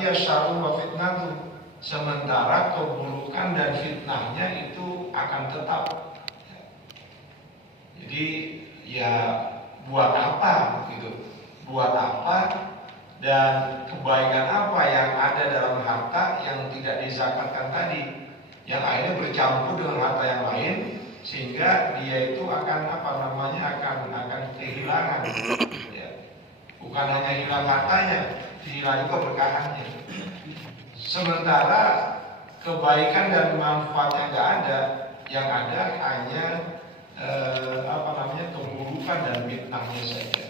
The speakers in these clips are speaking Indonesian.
baqiya syarrun wa fitnatu, sementara keburukan dan fitnahnya itu akan tetap. Jadi ya buat apa gitu? Buat apa dan kebaikan apa yang ada dalam harta yang tidak dizakatkan tadi, yang akhirnya bercampur dengan harta yang lain sehingga dia itu akan akan kehilangan. Ya. Bukan hanya hilang hartanya, hilang juga berkahannya. Sementara kebaikan dan manfaatnya nggak ada, yang ada hanya keburukan dan fitnahnya saja.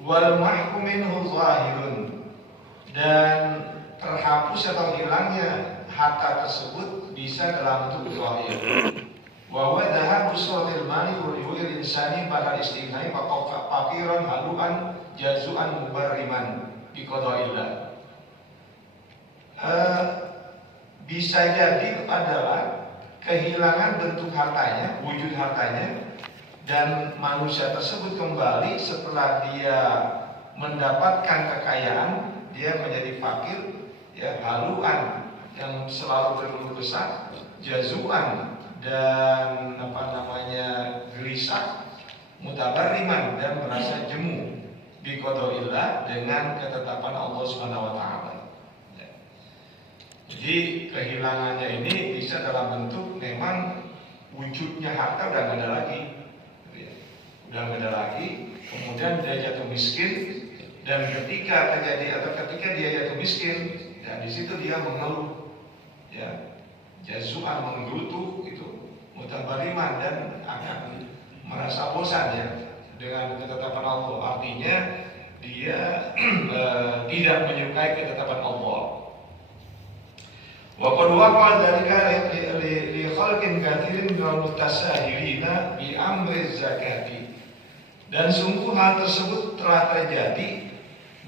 Wal mahku minhu zahirun, dan terhapus atau hilangnya harta tersebut bisa dalam bentuk zahir. Wa huwa dhahabu suratil mali wa riwil insani badal istighnai faqiran haluan jazuan mubarriman bi qadaillah. Bisa jadi adalah kehilangan bentuk hartanya, wujud hartanya, dan manusia tersebut kembali setelah dia mendapatkan kekayaan, dia menjadi fakir, ya, haluan yang selalu berkeluh kesah, jazuan dan gelisah, mutabarriman dan merasa jemu bi qadaillah dengan ketetapan Allah Subhanahu wa taala. Jadi kehilangannya ini bisa dalam bentuk memang wujudnya harta udah nggak ada lagi, udah nggak ada lagi. Kemudian dia jatuh miskin, dan ketika dia jatuh miskin, dan di situ dia mengeluh, ya, jazuan, menggerutu itu, mutabariman, dan akan merasa bosan ya dengan ketetapan Allah. Artinya dia tidak menyukai ketetapan Allah. Wa qad waqa'a dzalika li khalqin katsirin minal mutasahhilina bi amri zakati. Dan sungguh hal tersebut telah terjadi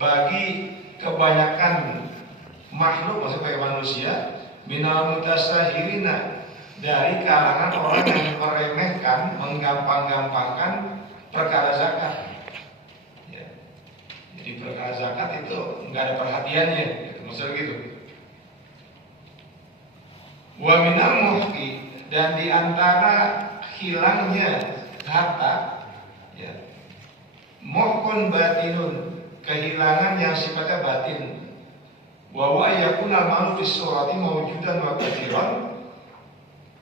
bagi kebanyakan makhluk, maksudnya manusia, minal mutasahhilina, dari kalangan orang yang meremehkan, menggampang-gampangkan perkara zakat. Ya. Jadi perkara zakat itu nggak ada perhatiannya, gitu, maksudnya gitu. Wa minal muhqi, dan di antara hilangnya harta, ya, muhqun batinun, kehilangan yang sifatnya batin. Wa wa yakunal malu fis surati mawjudan wa katsiran,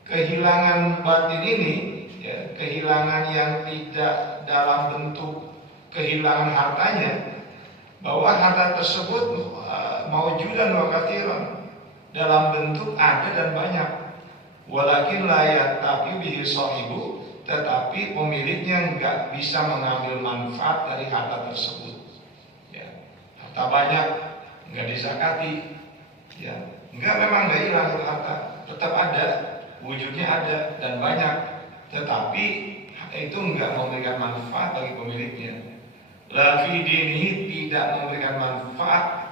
kehilangan batin ini, ya, kehilangan yang tidak dalam bentuk kehilangan hartanya, bahwa harta tersebut mawjudan wa katsiran, dalam bentuk ada dan banyak. Walakin la tapi bihi sahibu, tetapi pemiliknya enggak bisa mengambil manfaat dari harta tersebut. Ya, harta banyak enggak disakati, ya, memang enggak hilang harta, tetap ada, wujudnya ada dan banyak, tetapi itu enggak memberikan manfaat bagi pemiliknya. La fi dinihi, tidak memberikan manfaat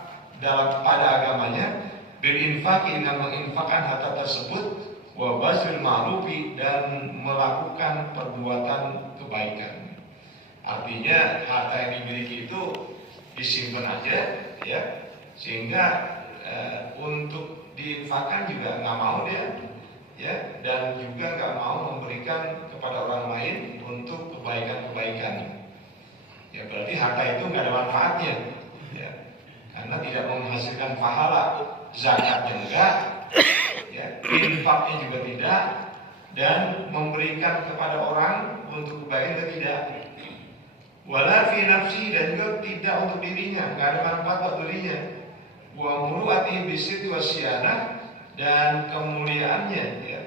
pada agamanya, bil infaqi, dengan menginfakkan harta tersebut, wa bazil ma'rufi, dan melakukan perbuatan kebaikan. Artinya harta yang dimiliki itu disimpan aja, ya, sehingga untuk diinfakkan juga nggak mau dia, ya, dan juga nggak mau memberikan kepada orang lain untuk kebaikan-kebaikan. Ya, berarti harta itu nggak ada manfaatnya, ya, karena tidak menghasilkan pahala. Zakatnya enggak, ya, infaknya juga tidak, dan memberikan kepada orang untuk kebaikan tidak. Wala fi nafsi, dan juga tidak untuk dirinya, enggak ada manfaat untuk dirinya. Wa muru'ati bisiti wasyianah, dan kemuliaannya, ya,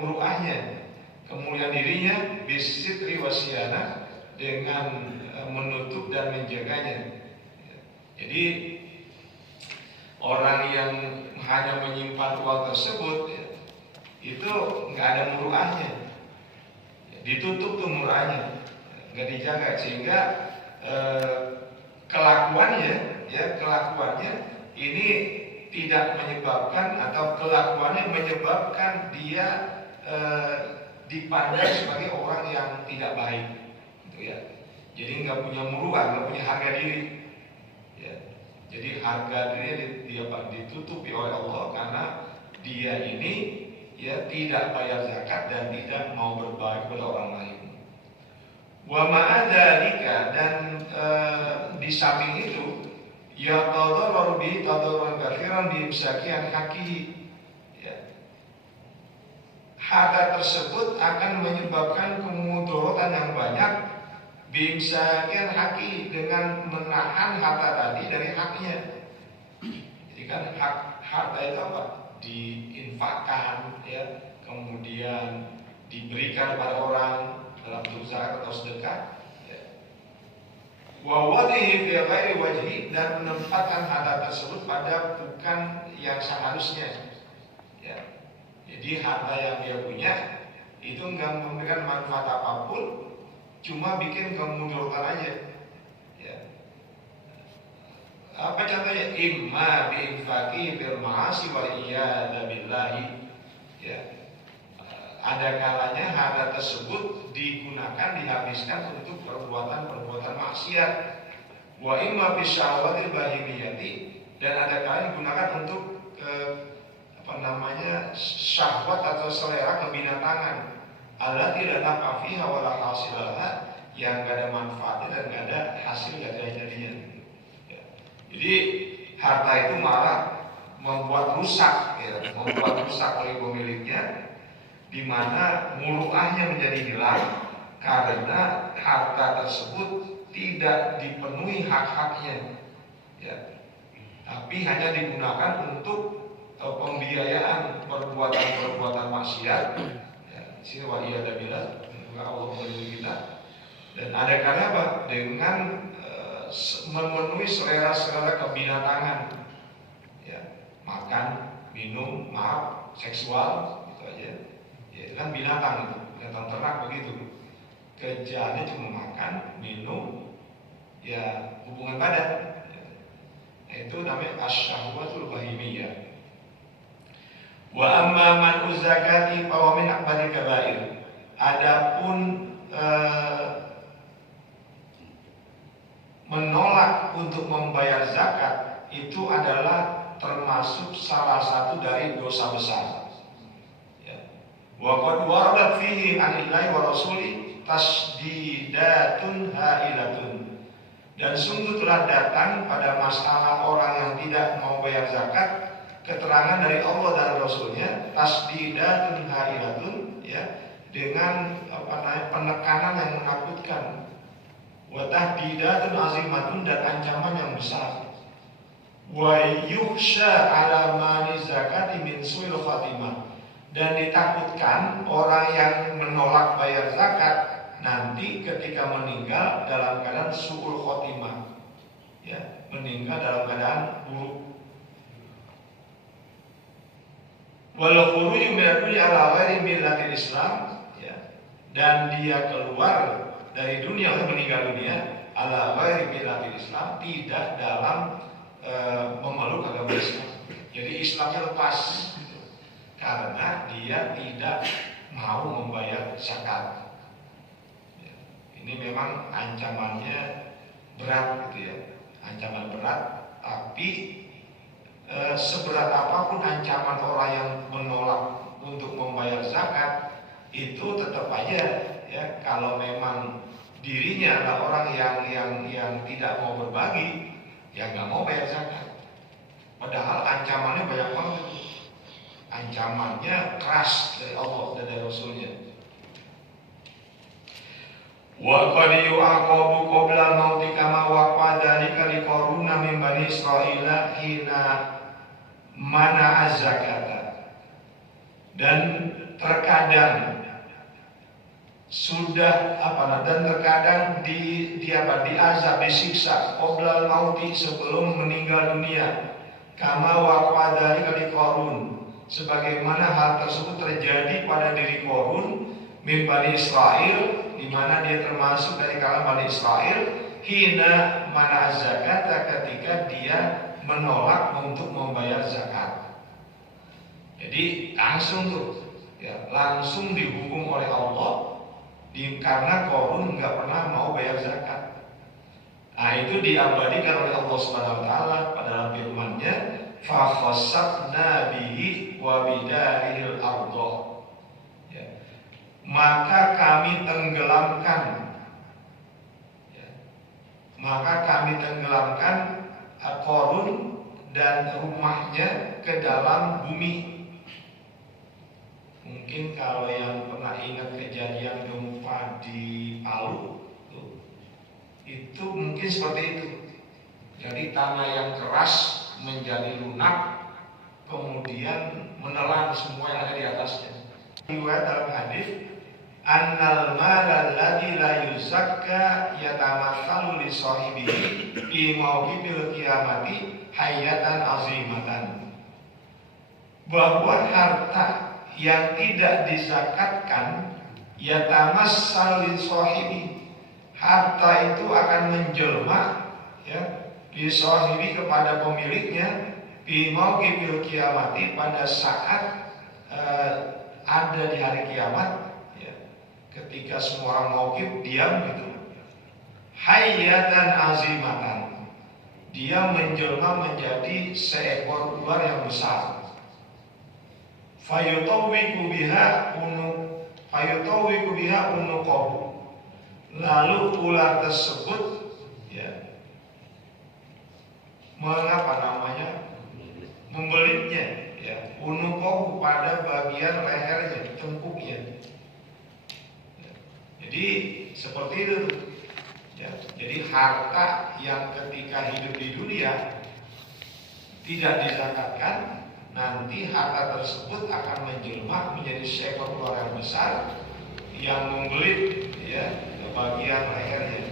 muru'ahnya, kemuliaan dirinya, bisitri wasyianah, dengan menutup dan menjaganya. Jadi orang yang hanya menyimpan uang tersebut, ya, itu nggak ada muruahnya, ditutup tuh muruahnya, nggak dijaga, sehingga kelakuannya ini tidak menyebabkan, atau kelakuannya menyebabkan dia dipandang sebagai orang yang tidak baik, gitu ya. Jadi nggak punya muruah, nggak punya harga diri. Ya. Jadi harga diri ditutupi oleh Allah karena dia ini ya tidak bayar zakat dan tidak mau berbagi kepada orang lain. Wa ma'adzalika, dan di samping itu ya tadarrur bi tadarruran katsiran bi imsakian haqihi. Harta tersebut akan menyebabkan kemudaratan yang banyak bimsakin haki, dengan menahan harta tadi dari haknya. Jadi kan harta itu apa? Diinfakkan, ya, kemudian diberikan kepada orang dalam bentuk zakat atau sedekah. Wa wadhihi fi ghairi wajhi, dan menempatkan harta tersebut pada bukan yang seharusnya. Ya. Jadi harta yang dia punya itu enggak memberikan manfaat apapun, cuma bikin kemudaratan aja. Ya. Apa contohnya? Imma bi'infaqi bil ma'asi wa iyadza billahi. Ya. Ada kalanya harta tersebut digunakan, dihabiskan untuk perbuatan-perbuatan maksiat. Wa imma bisyahwatil bahimiyati, dan ada kalanya digunakan untuk syahwat atau selera kebinatangan. Allah tidak nafa fiha wala hasilaha, yang gak ada manfaatnya dan gak ada hasil, gak ada jadinya. Ya. Jadi harta itu malah membuat rusak, ya, membuat rusak oleh pemiliknya, di mana muruahnya menjadi hilang karena harta tersebut tidak dipenuhi hak-haknya, ya, tapi hanya digunakan untuk pembiayaan perbuatan-perbuatan maksiat. Ya, sini wa'iyadza billah, semoga Allah melindungi kita. Dan ada kala apa? Dengan memenuhi selera-selera kebinatangan, ya, makan, minum, maaf, seksual, gitu aja. Ya, itu kan binatang, itu binatang ternak begitu. Kerjaannya cuma makan, minum, ya, hubungan badan. Ya, itu namanya asyahwatul bahimiyah. Wa amma man uzakati fa wa min akbaril kabair. Adapun menolak untuk membayar zakat itu adalah termasuk salah satu dari dosa besar. Ya. Wa qad waradat fihi anillahi wa rasuli tasdidatun hailatun. Dan sungguh telah datang pada masalah orang yang tidak mau bayar zakat keterangan dari Allah dan Rasulnya, tasdidatun hailatun, ya, dengan penekanan yang menakutkan, wa tahdidatun azimatun, dan ancaman yang besar. Wa yukhsha ala mani zakati min su'il khatimah, dan ditakutkan orang yang menolak bayar zakat nanti ketika meninggal dalam keadaan su'ul khatimah, ya, meninggal dalam keadaan buruk. Walau khuruju min ad-dunya ala ghairi millatil Islam, ya, dan dia keluar dari dunia atau meninggal dunia ala ghairi millatil Islam, tidak dalam memeluk agama Islam. Jadi Islamnya lepas, karena dia tidak mau membayar zakat. Ya, ini memang ancamannya berat, gitu ya, ancaman berat. Tapi seberat apapun ancaman orang yang menolak untuk membayar zakat, itu tetap aja, ya, kalau memang dirinya adalah orang yang tidak mau berbagi, ya nggak mau bayar zakat. Padahal ancamannya banyak banget, ancamannya keras dari Allah dan dari Rasulnya. Wa qad yu'aqabu qabla mauti kama waqa dzalika liqaruna min bani Israila hina mana az-zakata. Dan terkadang sudah dan terkadang diazab, disiksa qoblal mauti, sebelum meninggal dunia, kama waqa dzalika liqarun, sebagaimana hal tersebut terjadi pada diri Qarun min bani Israil, di mana dia termasuk dari kalangan Bani Israel, hina mana zakata, ketika dia menolak untuk membayar zakat. Jadi langsung tuh, ya, langsung dihukum oleh Allah karena Qarun nggak pernah mau bayar zakat. Nah, itu diabadikan oleh Allah Subhanahu wa taala pada dalam firman-Nya, fa khassafna bihi wa bidarihil ardh. Ya. Maka kami tenggelamkan, ya. Maka kami tenggelamkan Qarun dan rumahnya ke dalam bumi. Mungkin kalau yang pernah ingat kejadian gempa di Palu, itu mungkin seperti itu. Jadi tanah yang keras menjadi lunak, kemudian menelan semua yang ada di atasnya. Riwayat dalam hadis, annal mala alladzi la yuzakka yatamatsalu li sahibihi fi mawqibil qiyamati hayatan azimatan. Bahwa harta yang tidak dizakatkan yatamatsalu li sahibihi, harta itu akan menjelma, ya, disahibi kepada pemiliknya di mauqibil kiamati, pada saat ada di hari kiamat, ya, ketika semua orang mauqib diam gitu, hayatan azimatan, dia menjelma menjadi seekor ular yang besar. Fayutawiku biha unuqahu, lalu ular tersebut, ya, membelitnya, ya, unuqahu, pada bagian lehernya, tengkuknya. Ya. Jadi seperti itu, ya. Jadi harta yang ketika hidup di dunia tidak dizakatkan, nanti harta tersebut akan menjelma menjadi seekor ular yang besar yang membelit, ya, bagian lehernya.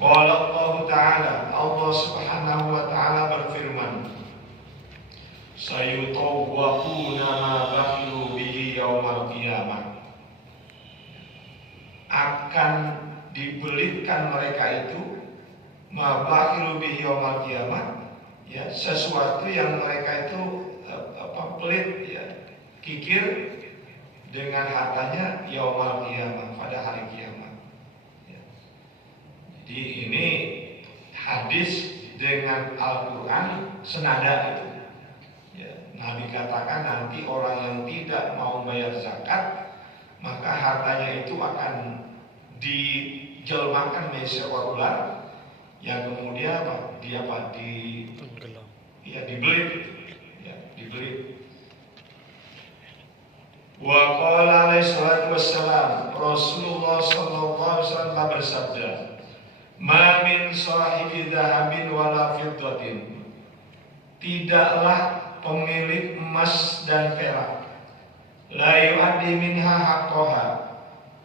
Qala Allah Ta'ala, Allah Subhanahu wa Ta'ala berfirman, sayutawwaquna ma bakhilu bihi yaumal qiyamah, akan dibelitkan mereka itu ma bakhilu bihi yaumal qiyamah, ya, sesuatu yang mereka itu pelit, ya, kikir dengan hartanya yaumal qiyamah, pada hari kiamat. Ya. Jadi ini hadis dengan Al-Quran senada itu. Ya. Nabi katakan nanti orang yang tidak mau bayar zakat, maka hartanya itu akan dijelmakan menjadi seekor ular yang kemudian dibelit, ya, dibelit. Wa qala alaihi salatu wassalam, Rasulullah sallallahu alaihi wasallam bersabda, ma min sahibi dhahabin wala fiddatin, tidaklah pemilik emas dan perak, la yu'addi minha haqqaha,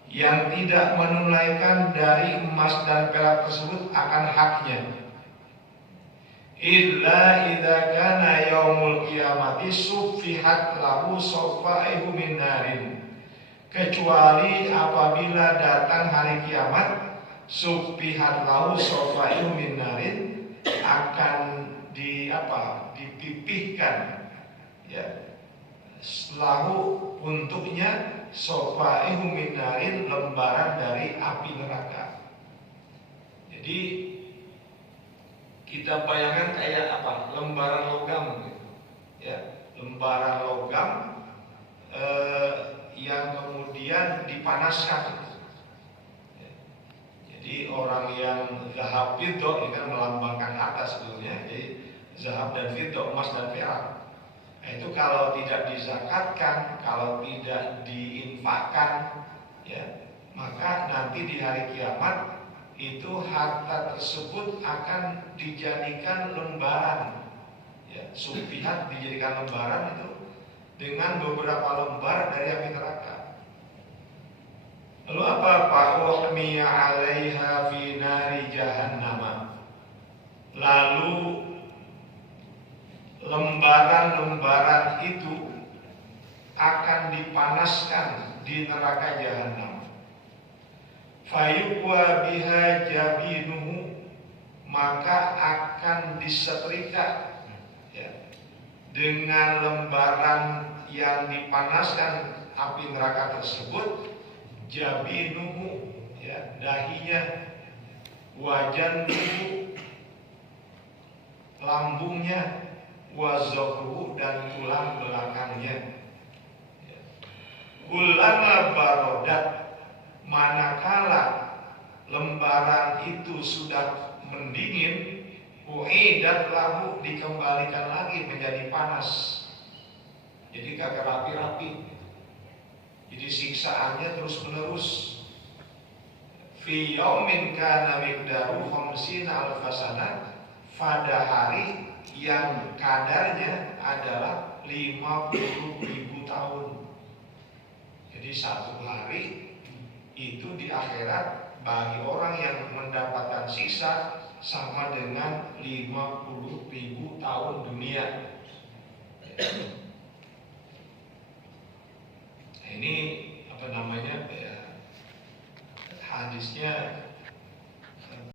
yang tidak menunaikan dari emas dan perak tersebut akan haknya, illa idza kana yaumul qiyamati suffihat lahu safaihu min narin, kecuali apabila datang hari kiamat, suffihat lahu safaihu min narin, akan dipipihkan, ya, lahu untuknya safaihu min narin, lembaran dari api neraka. Jadi kita bayangkan kayak apa? Lembaran logam, gitu. Ya, lembaran logam yang kemudian dipanaskan. Ya. Jadi orang yang zahab fiddah, ini kan melambangkan harta sebetulnya. Jadi zahab dan fiddah, emas dan perak. Nah, itu kalau tidak dizakatkan, kalau tidak diinfakkan, ya, maka nanti di hari kiamat itu harta tersebut akan dijadikan lembaran, ya, sufihat, dijadikan lembaran itu dengan beberapa lembar dari api neraka. Lalu apa? Fa'uhmiya 'alaiha fi nari jahannam, lalu lembaran-lembaran itu akan dipanaskan di neraka jahanam. Fayuqwa biha jabinuhu, maka akan disetrika, ya, dengan lembaran yang dipanaskan api neraka tersebut, jabinuhu, ya, dahinya, wajan tubuh, lambungnya, wazokru dan tulang belakangnya. Ulama barodat, manakala lembaran itu sudah mendingin, uidat lahu, dikembalikan lagi menjadi panas. Jadi kagak rapi-rapi. Jadi siksaannya terus menerus. Fi yaumin kana miqdaru 50 alfasana, pada hari yang kadarnya adalah 50.000 tahun. Jadi satu hari itu di akhirat bagi orang yang mendapatkan siksa sama dengan 50.000 tahun dunia. Nah, ini apa namanya ya, hadisnya